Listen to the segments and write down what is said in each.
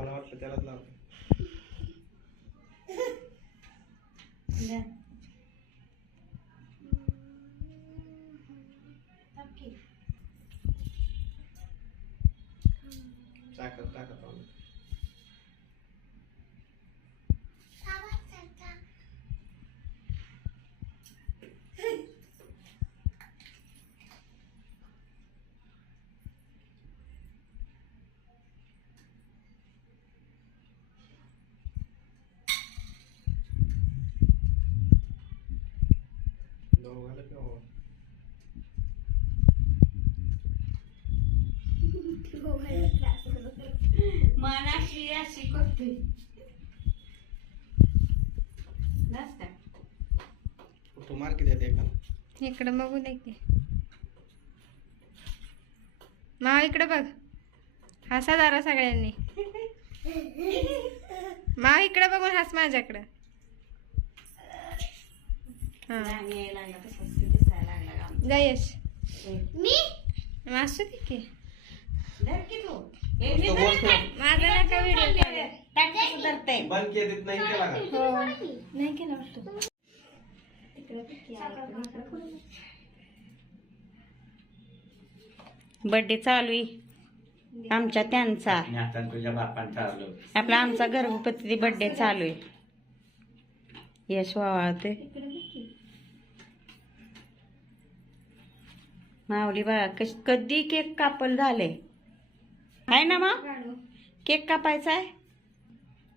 मला वाटलं त्यालाच लावतो. साखर टाकत आलो. दोघाला किंवा मनाशी अशी करते तू मार्केट येते का इकडं बघू दे की माव इकडं बघ हसा जरा सगळ्यांनी माव इकडं बघून हस माझ्याकडं हा गयश मी असू दे की तो बोलतो. माझा नका व्हिडिओ बंद केलीत नाही केला का हो नाही केला वाटतो बर्थडे चालू आहे आमच्या त्यांचा आता तुझ्या बापांचा आलो आपला आमचा घरगुती बर्थडे चालू आहे यश वावळते माऊली बा कधी केक कापल झाले आहे ना मा केक कापायचा आहे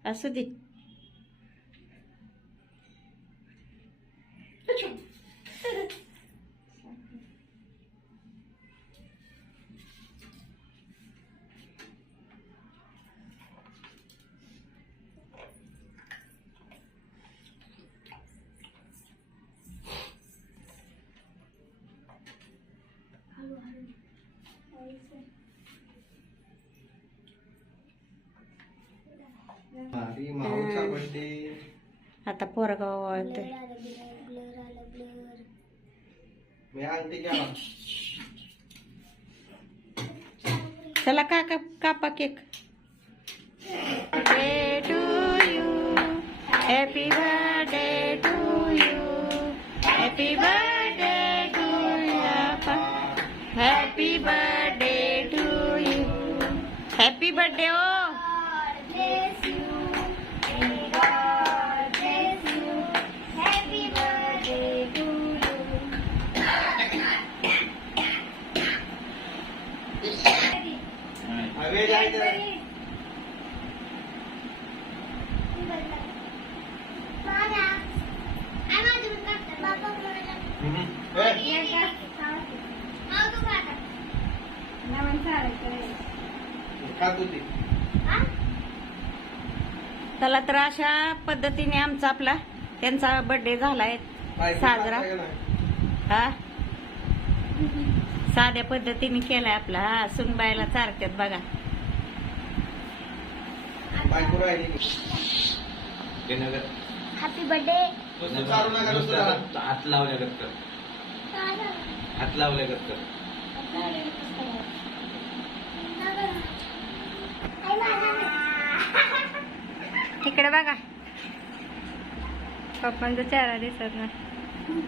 असू दे भारी माऊचा बर्थडे. आता पोरगाव वाळते मी आणते गेला चला काका कापा cake birthday to you happy birthday to you happy birthday to you happy birthday to you happy birthday ओ अरे जायचं का तू ते चला तर अशा पद्धतीने आमचा आपला त्यांचा बर्थडे झालाय साजरा हा साध्या पद्धतीने केलाय आपला हा सुनबाईला चालतात बघा बायको राहिली हॅपी बर्थडे नुसतं चालू नका नुसतं हात लावल्या कर हात लावल्या कर इकडे बघा पप्पांचा चेहरा दिसत नाही